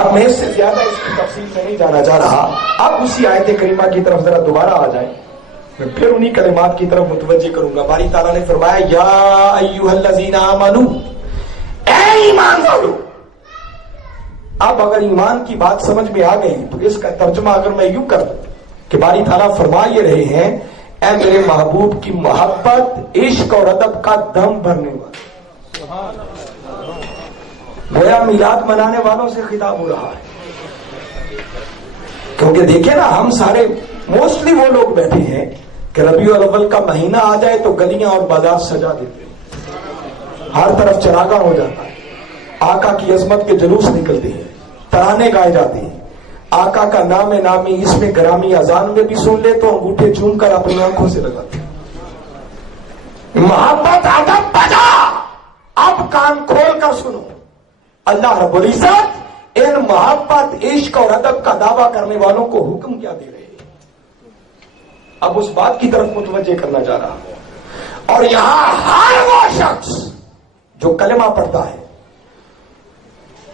اب میں اس سے زیادہ اس کی تفصیل میں نہیں جانا چاہ رہا. اب اسی آیت کریمہ کی طرف ذرا دوبارہ آ جائیں, میں پھر انہی کلمات کی طرف متوجہ کروں گا. باری تعالیٰ نے فرمایا یا ایھا الذین آمنو, اے ایمان والو. اب اگر ایمان کی بات سمجھ میں آ گئی تو اس کا ترجمہ اگر میں یوں کر دوں کہ باری تعالیٰ فرما یہ رہے ہیں اے میرے محبوب کی محبت, عشق اور ادب کا دم بھرنے والا. گویا میلاد منانے والوں سے خطاب ہو رہا ہے, کیونکہ دیکھیں نا ہم سارے موسٹلی وہ لوگ بیٹھے ہیں کہ ربیع الاول کا مہینہ آ جائے تو گلیاں اور بازار سجا دیتے ہیں, ہر طرف چراغاں ہو جاتا ہے, آقا کی عظمت کے جلوس نکلتے ہیں, ترانے گائے جاتے ہیں, آقا کا نام نامی اس میں گرامی اذان میں بھی سن لے تو انگوٹھے چوم کر اپنی آنکھوں سے لگاتے ہیں. محبت ادب بجا, اب کان کھول کر سنو. اللہ رب العزت ان محبت, عشق اور ادب کا دعویٰ کرنے والوں کو حکم کیا دے رہے ہیں, اب اس بات کی طرف متوجہ کرنا چاہ رہا ہوں. اور یہاں ہر وہ شخص جو کلمہ پڑھتا ہے,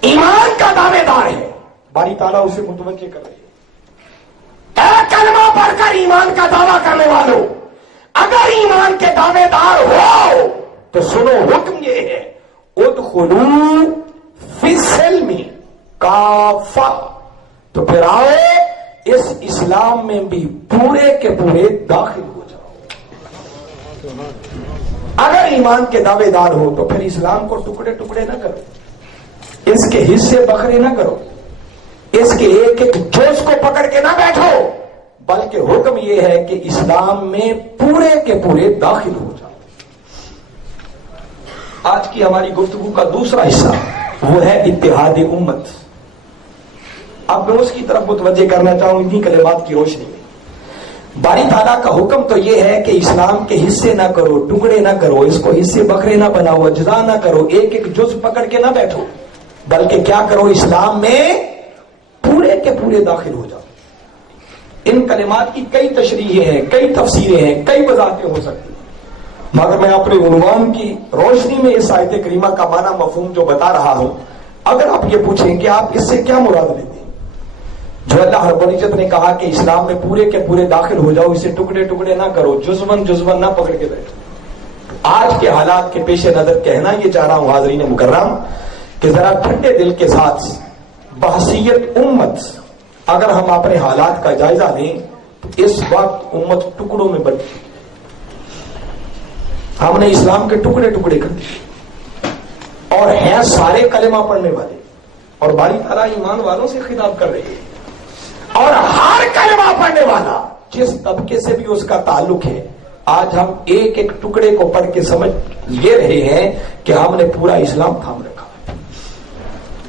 ایمان کا دعوے دار ہے, باری تعالیٰ اسے متوجہ کر رہے ہیں. اے کلمہ پڑھ کر ایمان کا دعویٰ کرنے والوں, اگر ایمان کے دعوے دار ہو تو سنو, حکم یہ ہے ادخلوا فی السلم کافہ, تو پھر آؤ اس اسلام میں بھی پورے کے پورے داخل ہو جاؤ. اگر ایمان کے دعوے دار ہو تو پھر اسلام کو ٹکڑے ٹکڑے نہ کرو, اس کے حصے بکھرے نہ کرو, اس کے ایک ایک جوش کو پکڑ کے نہ بیٹھو, بلکہ حکم یہ ہے کہ اسلام میں پورے کے پورے داخل ہو جاؤ. آج کی ہماری گفتگو کا دوسرا حصہ وہ ہے اتحاد امت. اب میں اس کی طرف متوجہ کرنا چاہوں انہی کلمات کی روشنی میں. باری تعالیٰ کا حکم تو یہ ہے کہ اسلام کے حصے نہ کرو, ٹکڑے نہ کرو, اس کو حصے بکھرے نہ بناؤ, اجزا نہ کرو, ایک ایک جز پکڑ کے نہ بیٹھو, بلکہ کیا کرو, اسلام میں پورے کے پورے داخل ہو جاؤ. ان کلمات کی کئی تشریحیں ہیں, کئی تفسیریں ہیں, کئی وضاحتیں ہو سکتی ہیں, مگر میں اپنے عنوان کی روشنی میں اس آیت کریمہ کا معنی مفہوم جو بتا رہا ہوں, اگر آپ یہ پوچھیں کہ آپ اس سے کیا مراد لیتے ہیں, جو اللہ رب العزت نے کہا کہ اسلام میں پورے کے پورے داخل ہو جاؤ, اسے ٹکڑے ٹکڑے نہ کرو, جزون جزون نہ پکڑ کے بیٹھو. آج کے حالات کے پیش نظر کہنا یہ چاہ رہا ہوں حاضرین مکرم کہ ذرا ٹھنڈے دل کے ساتھ بحثیت امت اگر ہم اپنے حالات کا جائزہ لیں تو اس وقت امت ٹکڑوں میں بٹ چکی. ہم نے اسلام کے ٹکڑے ٹکڑے کر دیے اور ہیں سارے کلمہ پڑھنے والے, اور باری تعالیٰ ایمان والوں سے خطاب کر رہے ہیں, اور ہر کلمہ پڑھنے والا جس طبقے سے بھی اس کا تعلق ہے, آج ہم ایک ایک ٹکڑے کو پڑھ کے سمجھ یہ رہے ہیں کہ ہم نے پورا اسلام تھام رکھا.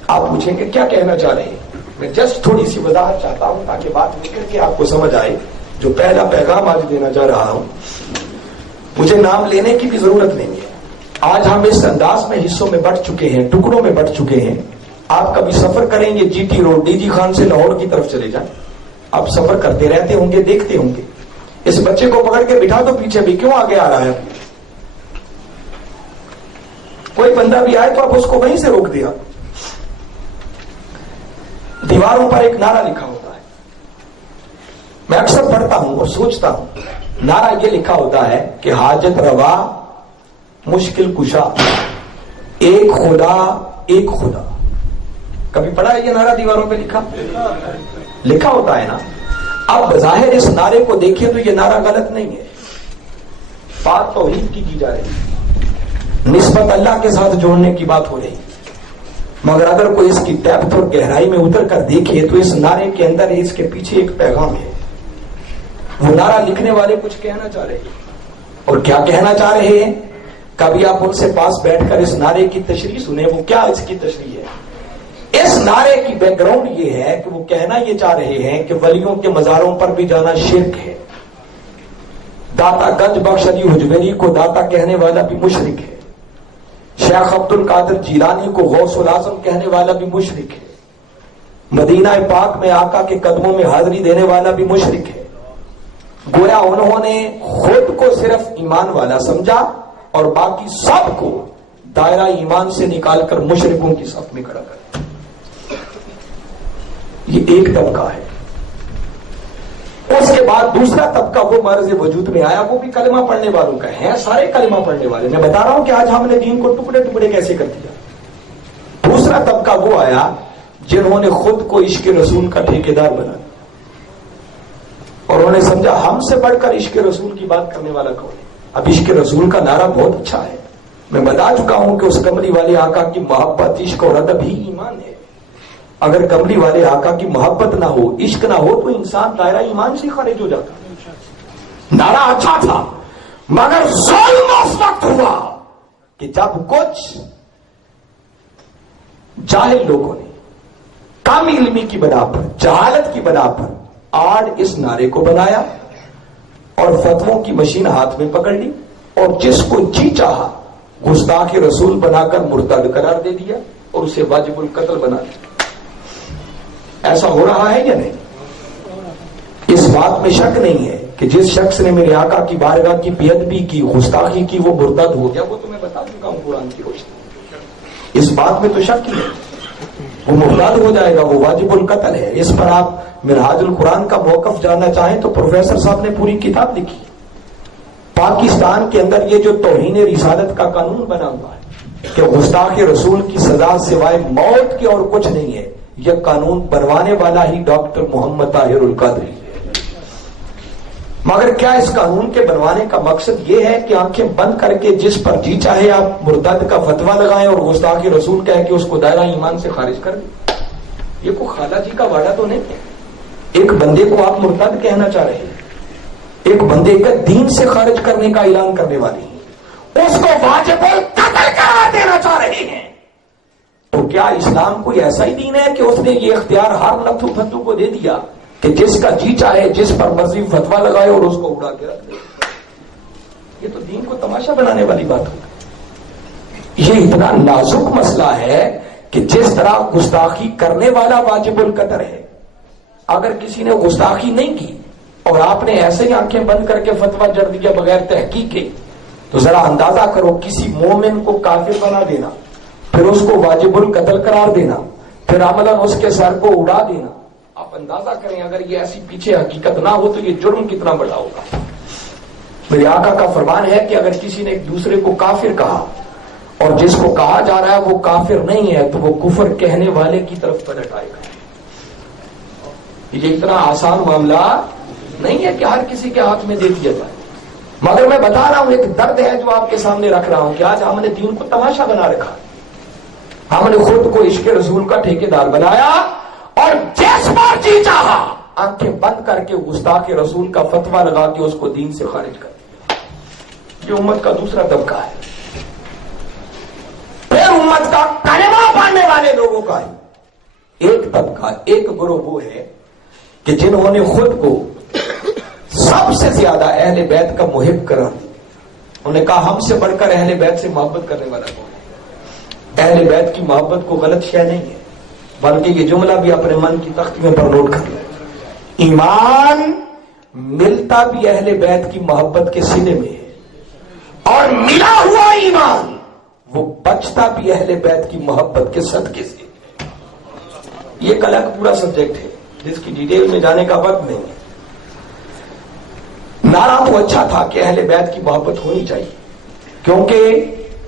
آپ پوچھیں گے کیا کہنا چاہ رہے ہیں, میں جسٹ تھوڑی سی وضاحت چاہتا ہوں تاکہ بات نکل کے آپ کو سمجھ آئے. جو پہلا پیغام آج دینا چاہ رہا ہوں, مجھے نام لینے کی بھی ضرورت نہیں ہے. آج ہم اس انداز میں حصوں میں بٹ چکے ہیں, ٹکڑوں میں بٹ چکے ہیں. آپ کبھی سفر کریں گے G T road, D G Khan سے لاہور کی طرف چلے جائیں, آپ سفر کرتے رہتے ہوں گے, دیکھتے ہوں گے اس بچے کو پکڑ کے بٹھا دو پیچھے بھی, کیوں آگے آ رہا ہے, کوئی بندہ بھی آئے تو آپ اس کو وہیں سے روک دیا. دیواروں پر ایک نعرہ لکھا ہوتا ہے, میں اکثر پڑھتا ہوں اور سوچتا ہوں, نعرہ یہ لکھا ہوتا ہے کہ حاجت روا مشکل کشا, ایک خدا ایک خدا. کبھی پڑھا ہے یہ نعرہ دیواروں پہ لکھا ہوتا ہے نا. اب بظاہر اس نعرے کو دیکھیں تو یہ نعرہ غلط نہیں ہے, بات توحید کی جا رہی, نسبت اللہ کے ساتھ جوڑنے کی بات ہو رہی. مگر اگر کوئی اس کی ڈیپتھ اور گہرائی میں اتر کر دیکھے تو اس نعرے کے اندر اس کے پیچھے ایک پیغام ہے. وہ نعرہ لکھنے والے کچھ کہنا چاہ رہے ہیں, اور کیا کہنا چاہ رہے ہیں, کبھی آپ ان سے پاس بیٹھ کر اس نعرے کی تشریح سنیں, وہ کیا اس کی تشریح ہے. اس نعرے کی بیک گراؤنڈ یہ ہے کہ وہ کہنا یہ چاہ رہے ہیں کہ ولیوں کے مزاروں پر بھی جانا شرک ہے, داتا گنج بخش علی حجویری کو داتا کہنے والا بھی مشرک ہے, شیخ عبد القادر جیلانی کو غوث العظم کہنے والا بھی مشرک ہے, مدینہ پاک میں آقا کے قدموں میں حاضری دینے والا بھی مشرک ہے. گویا انہوں نے خود کو صرف ایمان والا سمجھا اور باقی سب کو دائرہ ایمان سے نکال کر مشرکوں کی صف میں کھڑا کر. یہ ایک طبقہ ہے. اس کے بعد دوسرا طبقہ وہ مرض وجود میں آیا، وہ بھی کلمہ پڑھنے والوں کا ہے، سارے کلمہ پڑھنے والے. میں بتا رہا ہوں کہ آج ہم نے دین کو ٹکڑے ٹکڑے کیسے کر دیا. دوسرا طبقہ وہ آیا جنہوں نے خود کو عشق رسول کا ٹھیکیدار بنا اور انہوں نے سمجھا ہم سے بڑھ کر عشق رسول کی بات کرنے والا کون ہے. اب عشق رسول کا نعرہ بہت اچھا ہے، میں بتا چکا ہوں کہ اس کملی والے آقا کی محبت، عشق اور ادب ہی ایمان ہے. اگر کملی والے آقا کی محبت نہ ہو، عشق نہ ہو، تو انسان دائرہ ایمان سے خارج ہو جاتا. نعرہ اچھا تھا مگر ظلم اس وقت ہوا کہ جب کچھ جاہل لوگوں نے کم علمی کی بنا پر، جہالت کی بنا پر آڑ اس نعرے کو بنایا اور فتووں کی مشین ہاتھ میں پکڑ لی اور جس کو جی چاہا گستاخ رسول بنا کر مرتد قرار دے دیا اور اسے واجب القتل بنا دیا. ایسا ہو رہا ہے یا نہیں؟ اس بات میں شک نہیں ہے کہ جس شخص نے میرے آقا کی بارگاہ کی بے ادبی کی، گستاخی کی، وہ مرتد ہو گیا. وہ تو میں بتا چکا ہوں قرآن کی روشنی. اس بات میں تو شک ہی نہیں، وہ مرتد ہو جائے گا، وہ واجب القتل ہے. اس پر آپ منہاج القرآن کا موقف جاننا چاہیں تو پروفیسر صاحب نے پوری کتاب لکھی. پاکستان کے اندر یہ جو توہین رسالت کا قانون بنا ہوا ہے کہ گستاخ رسول کی سزا سوائے موت کے اور کچھ نہیں ہے، یہ قانون بنوانے والا ہی ڈاکٹر محمد طاہر القادری ہے. مگر کیا اس قانون کے بنوانے کا مقصد یہ ہے کہ آنکھیں بند کر کے جس پر جی چاہے آپ مرتد کا فتویٰ لگائیں اور گستاخ رسول کہہ کے اس کو دائرہ ایمان سے خارج کر دیں؟ یہ کوئی خالہ جی کا وعدہ تو نہیں ہے. ایک بندے کو آپ مرتد کہنا چاہ رہے ہیں، ایک بندے کا دین سے خارج کرنے کا اعلان کرنے والی ہیں، اس کو واجب القتل قرار دینا چاہ رہے ہیں. تو کیا اسلام کوئی ایسا ہی دین ہے کہ اس نے یہ اختیار ہر لتھو پھتو کو دے دیا کہ جس کا جی چاہے جس پر مرضی فتویٰ لگائے اور اس کو اڑا کے رکھ دے؟ یہ تو دین کو تماشا بنانے والی بات ہوگی. یہ اتنا نازک مسئلہ ہے کہ جس طرح گستاخی کرنے والا واجب القتل ہے، اگر کسی نے گستاخی نہیں کی اور آپ نے ایسے ہی آنکھیں بند کر کے فتویٰ جڑ دیا بغیر تحقیق کے، تو ذرا اندازہ کرو کسی مومن کو کافر بنا دینا، پھر اس کو واجب القتل قرار دینا، پھر عملاً اس کے سر کو اڑا دینا. آپ اندازہ کریں اگر یہ ایسی پیچھے حقیقت نہ ہو تو یہ جرم کتنا بڑا ہوگا. میرے آقا کا فرمان ہے کہ اگر کسی نے ایک دوسرے کو کافر کہا اور جس کو کہا جا رہا ہے وہ کافر نہیں ہے تو وہ کفر کہنے والے کی طرف پلٹ آئے گا. یہ اتنا آسان معاملہ نہیں ہے کہ ہر کسی کے ہاتھ میں دے دیا جائے. مگر میں بتا رہا ہوں ایک درد ہے جو آپ کے سامنے رکھ رہا ہوں کہ آج ہم نے دین کو تماشا بنا رکھا. ہم نے خود کو عشق رسول کا ٹھیکیدار بنایا اور جس بار جی چاہا آنکھیں بند کر کے گستاخ رسول کا فتویٰ لگا کے اس کو دین سے خارج کر دیا. یہ امت کا دوسرا طبقہ ہے. پھر امت کا کلمہ پڑھنے والے لوگوں کا ہی ایک طبقہ، ایک گروہ وہ ہے کہ جنہوں نے خود کو سب سے زیادہ اہل بیت کا محب قرار دیا. انہوں نے کہا ہم سے بڑھ کر اہل بیت سے محبت کرنے والا کون ہے. اہل بیت کی محبت کو غلط شے نہیں ہے، بلکہ یہ جملہ بھی اپنے من کی تختیوں پر نوٹ کر لیں. ایمان ملتا بھی اہل بیت کی محبت کے سلے میں ہے اور ملا ہوا ایمان وہ بچتا بھی اہل بیت کی محبت کے صدقے سے. یہ ایک الگ پورا سبجیکٹ ہے جس کی ڈیٹیل میں جانے کا وقت نہیں ہے. نعرہ تو اچھا تھا کہ اہل بیت کی محبت ہونی چاہیے، کیونکہ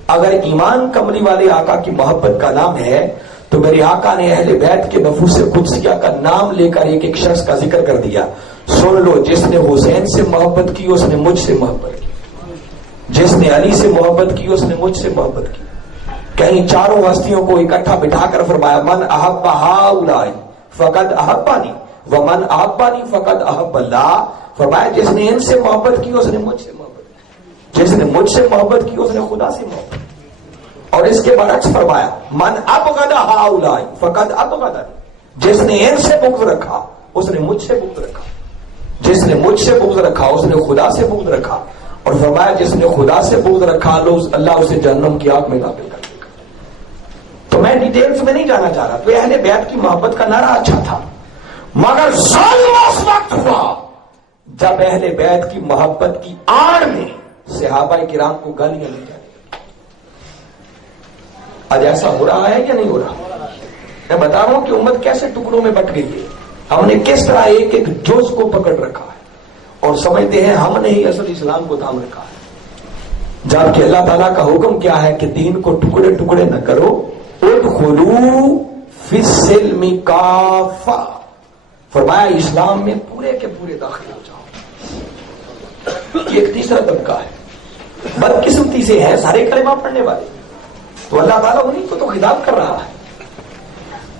اگر ایمان کملی والے آقا کی محبت کا نام ہے تو میرے آقا نے اہل بیت کے نفوس قدسیہ کا نام لے کر ایک ایک شخص کا ذکر کر دیا. سن لو، جس نے حسین سے محبت کی اس نے مجھ سے محبت کی، جس نے علی سے محبت کی اس نے مجھ سے محبت کی. کہیں چاروں ہستیوں کو اکٹھا بٹھا کر فرمایا من احب ہؤلاء فقد احبنی ومن احبنی فقد احب اللہ. فرمایا جس نے ان سے محبت کی اس نے مجھ سے محبت کی، جس نے مجھ سے محبت کی اس نے خدا سے محبت کی. اور اس کے برعکس فرمایا من ابغض ہؤلاء فقد ابغضنی. جس نے ان سے بغض رکھا اس نے مجھ سے بغض رکھا، جس نے مجھ سے بغض رکھا اس نے خدا سے بغض رکھا. اور فرمایا جس نے خدا سے بغض رکھا اللہ اسے جہنم کی آگ میں داخل کر دے گا. تو میں ڈیٹیلز میں نہیں جانا چاہ رہا. تو اہل بیت کی محبت کا نعرہ اچھا تھا، مگر ظلم اس وقت ہوا جب اہل بیت کی محبت کی آڑ میں صحابہ کرام کو گالیاں دی جاتی. آج ایسا ہو رہا ہے یا نہیں ہو رہا؟ میں بتا رہا ہوں کہ امت کیسے ٹکڑوں میں بٹ گئی ہے. ہم نے کس طرح ایک ایک جز کو پکڑ رکھا ہے اور سمجھتے ہیں ہم نے ہی اصل اسلام کو تھام رکھا ہے، جبکہ اللہ تعالیٰ کا حکم کیا ہے کہ دین کو ٹکڑے ٹکڑے نہ کرو، ادخلوا فی السلم کافہ، فرمایا اسلام میں پورے کے پورے داخل ہو جاؤ۔ یہ ایک تیسرا طبقہ ہے، بدقسمتی سے ہے سارے کلمہ پڑھنے والے، تو اللہ تعالیٰ انہیں کو تو خطاب کر رہا ہے۔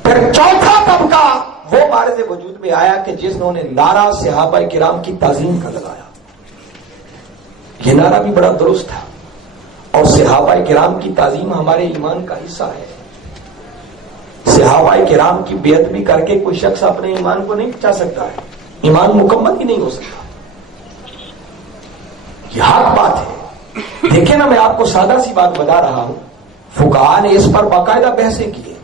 پھر چوتھا طبقہ وہ بارز وجود میں آیا کہ جس نے نعرہ صحابہ کرام کی تعظیم کا لگایا۔ یہ نعرہ بھی بڑا درست تھا، اور صحابہ کرام کی تعظیم ہمارے ایمان کا حصہ ہے۔ صحابہ کرام کی بیعت بھی کر کے کوئی شخص اپنے ایمان کو نہیں بچا سکتا ہے، ایمان مکمل ہی نہیں ہو سکتا، یہ حق بات ہے۔ دیکھیں نا، میں آپ کو سادہ سی بات بتا رہا ہوں، فقہاء نے اس پر باقاعدہ بحثیں کی ہیں۔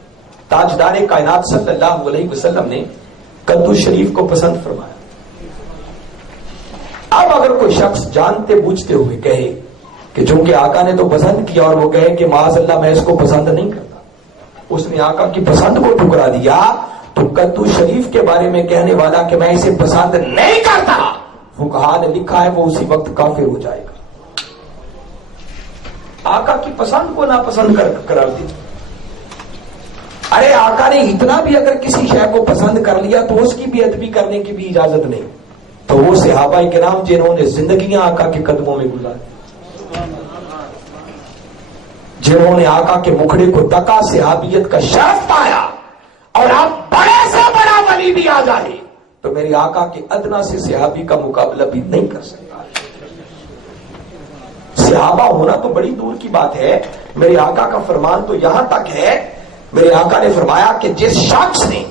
تاجدار کائنات صلی اللہ علیہ وسلم نے کدو شریف کو پسند فرمایا۔ اب اگر کوئی شخص جانتے بوجھتے ہوئے کہے کہ چونکہ آقا نے تو پسند کیا، اور وہ کہے کہ معاذ اللہ میں اس کو پسند نہیں کرتا، اس نے آقا کی پسند کو ٹھکرا دیا، تو کدو شریف کے بارے میں کہنے والا کہ میں اسے پسند نہیں کرتا، فقہاء نے لکھا ہے وہ اسی وقت کافر ہو جائے گا۔ آقا کی پسند کو ناپسند قرار دی۔ ارے آقا نے اتنا بھی اگر کسی شے کو پسند کر لیا تو اس کی بیعت بھی کرنے کی بھی اجازت نہیں۔ تو وہ صحابہ کرام جنہوں نے زندگیاں آقا کے قدموں میں گزاری، جنہوں نے آقا کے مکھڑے کو تکا، صحابیت کا شرف پایا، اور اب بڑے سے بڑا ولی بھی آ جائے تو میرے آقا کے ادنا سے صحابی کا مقابلہ بھی نہیں کر سکتا۔ صحابہ ہونا تو بڑی دور کی بات ہے، میرے آقا کا فرمان تو یہاں تک ہے، میرے آقا نے فرمایا کہ جس شخص نے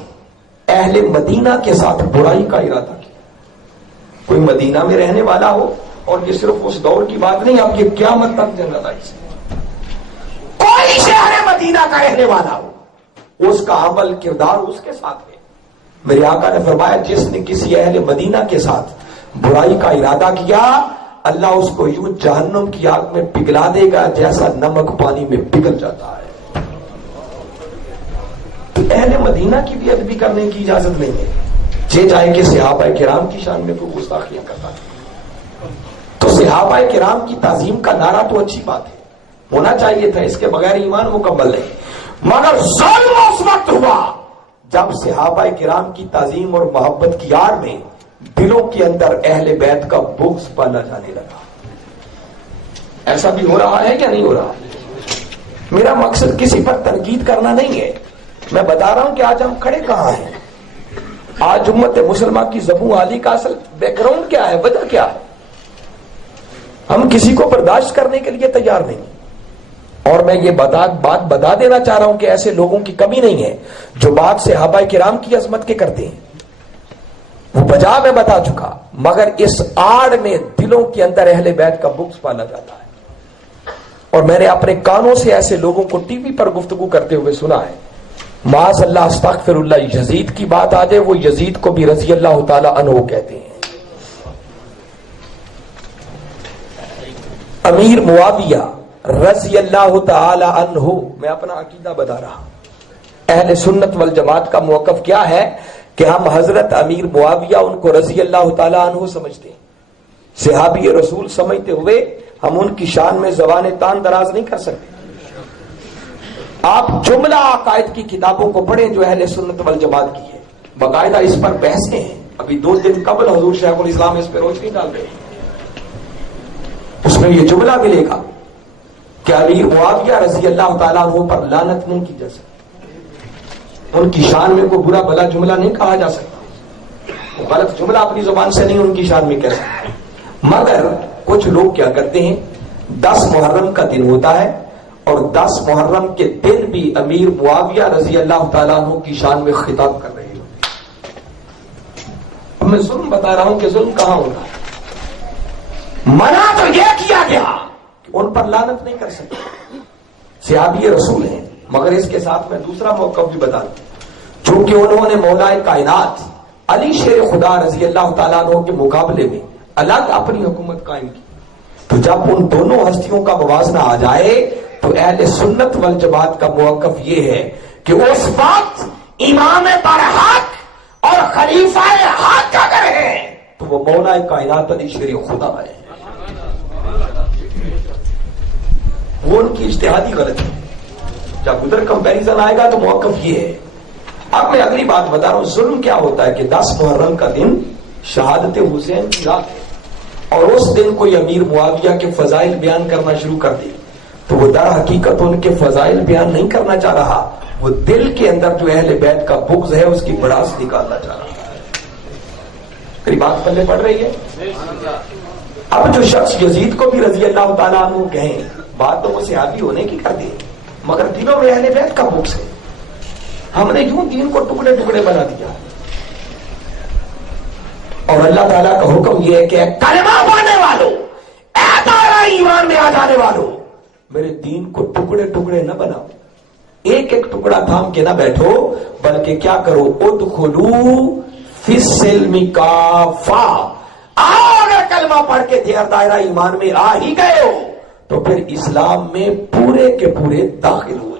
اہل مدینہ کے ساتھ برائی کا ارادہ کیا، کوئی مدینہ میں رہنے والا ہو، اور یہ صرف اس دور کی بات نہیں، اب یہ قیامت تک جنرلائز ہے، کوئی شہر مدینہ کا رہنے والا ہو، اس کا عمل کردار اس کے ساتھ ہے۔ میرے آقا نے فرمایا جس نے کسی اہل مدینہ کے ساتھ برائی کا ارادہ کیا، اللہ اس کو یوں جہنم کی آگ میں پگھلا دے گا جیسا نمک پانی میں پگھل جاتا ہے۔ اہل مدینہ کی بیعت بھی کرنے کی اجازت نہیں ہے، یہ چاہے کہ صحابہ کرام کی شان میں کوئی گستاخیاں کرتا ہے۔ تو صحابہ کرام کی تعظیم کا نعرہ تو اچھی بات ہے، ہونا چاہیے تھا، اس کے بغیر ایمان مکمل نہیں، مگر ظلم اس وقت ہوا جب صحابہ کرام کی تعظیم اور محبت کی آڑ میں دلوں کے اندر اہل بیت کا بغض پالا جانے لگا۔ ایسا بھی ہو رہا ہے یا نہیں ہو رہا؟ میرا مقصد کسی پر تنقید کرنا نہیں ہے، میں بتا رہا ہوں کہ آج ہم کھڑے کہاں ہیں۔ آج امت مسلمہ کی زبوں عالی کا اصل بیک گراؤنڈ کیا ہے، وجہ کیا ہے؟ ہم کسی کو برداشت کرنے کے لیے تیار نہیں، اور میں یہ بات بتا دینا چاہ رہا ہوں کہ ایسے لوگوں کی کمی نہیں ہے جو بات صحابہ کرام کی عظمت کے کرتے ہیں، وہ بجا میں بتا چکا، مگر اس آڑ میں دلوں کے اندر اہل بیت کا بغض پالا جاتا ہے۔ اور میں نے اپنے کانوں سے ایسے لوگوں کو ٹی وی پر گفتگو کرتے ہوئے سنا ہے، معاذ اللہ استغفر اللہ، یزید کی بات آ جائے وہ یزید کو بھی رضی اللہ تعالی عنہ کہتے ہیں۔ امیر معاویہ رضی اللہ تعالی عنہ، میں اپنا عقیدہ بتا رہا ہوں، اہل سنت والجماعت کا موقف کیا ہے کہ ہم حضرت امیر معاویہ ان کو رضی اللہ تعالی عنہ سمجھتے ہیں، صحابی رسول سمجھتے ہوئے ہم ان کی شان میں زبان تان دراز نہیں کر سکتے۔ آپ جملہ عقائد کی کتابوں کو پڑھیں جو اہل سنت والجماعت کی ہے، باقاعدہ اس پر بحثیں ہیں، ابھی 2 دن قبل حضور شیخ الاسلام اس پہ روشنی ڈال رہے ہیں، اس میں یہ جملہ ملے گا کہ امیر معاویہ رضی اللہ تعالیٰ عنہ پر لعنت نہیں کی جا سکتی، ان کی شان میں کوئی برا بھلا جملہ نہیں کہا جا سکتا، وہ غلط جملہ اپنی زبان سے نہیں ان کی شان میں کہہ سکتے۔ مگر کچھ لوگ کیا کرتے ہیں، 10 محرم کا دن ہوتا ہے اور 10 محرم کے دن بھی امیر معاویہ رضی اللہ تعالیٰ عنہ کی شان میں خطاب کر رہے ہیں۔ اب میں ظلم بتا رہا ہوں کہ ظلم کہاں ہوتا ہے، منع تو یہ کیا گیا کہ ان پر لعنت نہیں کر سکتے، صحابی رسول ہیں، مگر اس کے ساتھ میں دوسرا موقف بھی بتا دوں، چونکہ انہوں نے مولا کائنات علی شیر خدا رضی اللہ تعالیٰ عنہ کے مقابلے میں الگ اپنی حکومت قائم کی، تو جب ان دونوں ہستیوں کا موازنہ آ جائے تو اہل سنت والجماعت کا موقف یہ ہے کہ اس وقت امام برحق اور خلیفہ مولا کائنات علی شیر خدا ہے. وہ ان کی اجتہادی غلطی. جب ادھر کمپیریزن آئے گا تو موقف یہ ہے. اب میں اگلی بات بتا رہا ہوں. ظلم کیا ہوتا ہے کہ 10 محرم کا دن شہادت حسین کی رات ہے اور اس دن کوئی امیر معاویہ کے فضائل بیان کرنا شروع کر دی تو وہ در حقیقت ان کے فضائل بیان نہیں کرنا چاہ رہا, وہ دل کے اندر جو اہل بیت کا بغض ہے اس کی بڑاس نکالنا چاہ رہا ہے. میری بات پلے پڑ رہی ہے؟ اب جو شخص یزید کو بھی رضی اللہ تعالیٰ عنہ کہیں, بات تو وہ صحابی ہونے کی کر دی مگر دلوں میں اہل بیت کا بغض ہے. ہم نے یوں دین کو ٹکڑے ٹکڑے بنا دیا. اور اللہ تعالیٰ کا حکم یہ ہے کہ کلمہ پڑھنے والوں, اے دائرہ ایمان میں آ جانے والوں, میرے دین کو ٹکڑے ٹکڑے نہ بناؤ, ایک ایک ٹکڑا تھام کے نہ بیٹھو, بلکہ کیا کرو, ادخلوا فی السلم کافہ, آؤ اگر کلمہ پڑھ کے دائرہ ایمان میں آ ہی گئے ہو تو پھر اسلام میں پورے کے پورے داخل ہو.